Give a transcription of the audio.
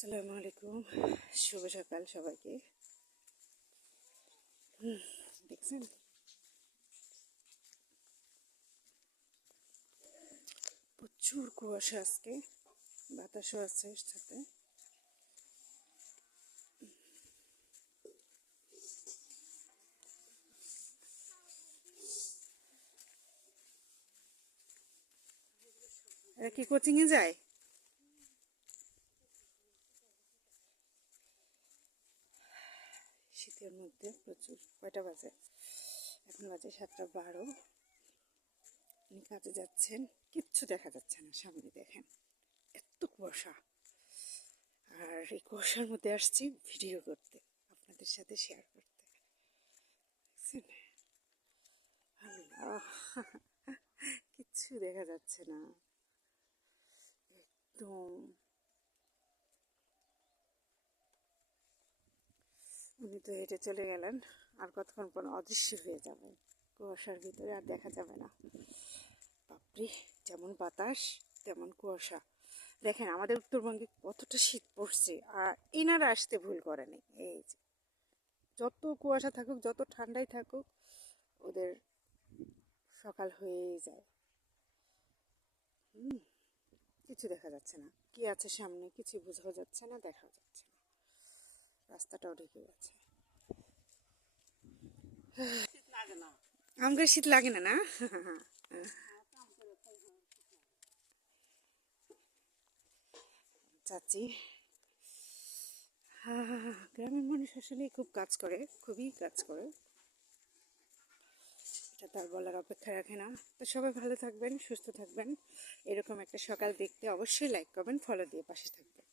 আসসালামু আলাইকুম, শুভ সকাল সবাইকে। দেখছেন প্রচুর কুয়াশা, আজকে বাতাসও আছে সাথে। এরা কি কোচিংয়ে যায়? শীতের মধ্যে প্রচুর। কয়টা বাজে? এখন বাজে 7:12। উনি কাজে যাচ্ছেন, কিচ্ছু দেখা যাচ্ছে না সামনে, দেখেন এত কুয়াশা। আর এই কুয়াশার মধ্যে আসছি ভিডিও করতে, আপনাদের সাথে শেয়ার করতে। দেখছেন? আল্লাহ, কিচ্ছু দেখা যাচ্ছে না একদম। উনি তো হেঁটে চলে গেলেন, আর কতক্ষণ পর অদৃশ্য হয়ে যাবে কুয়াশার ভিতরে, আর দেখা যাবে না। বাপরে, যেমন বাতাস তেমন কুয়াশা। দেখেন আমাদের উত্তরবঙ্গে কতটা শীত পড়ছে, আর এনারা আসতে ভুল করেনি। এই যে যত কুয়াশা থাকুক, যত ঠান্ডাই থাকুক, ওদের সকাল হয়েই যায়। কিছু দেখা যাচ্ছে না, কি আছে সামনে কিছু বোঝা যাচ্ছে না, দেখা যাচ্ছে না, রাস্তাটাও ঢেকে গেছে। আমাদের শীত লাগে না, না? চাচি, গ্রামের মানুষ আসলে খুব কাজ করে, খুবই কাজ করে, এটা তার বলার অপেক্ষা রাখে না। তো সবাই ভালো থাকবেন, সুস্থ থাকবেন। এরকম একটা সকাল দেখতে অবশ্যই লাইক করবেন, ফলো দিয়ে পাশে থাকবেন।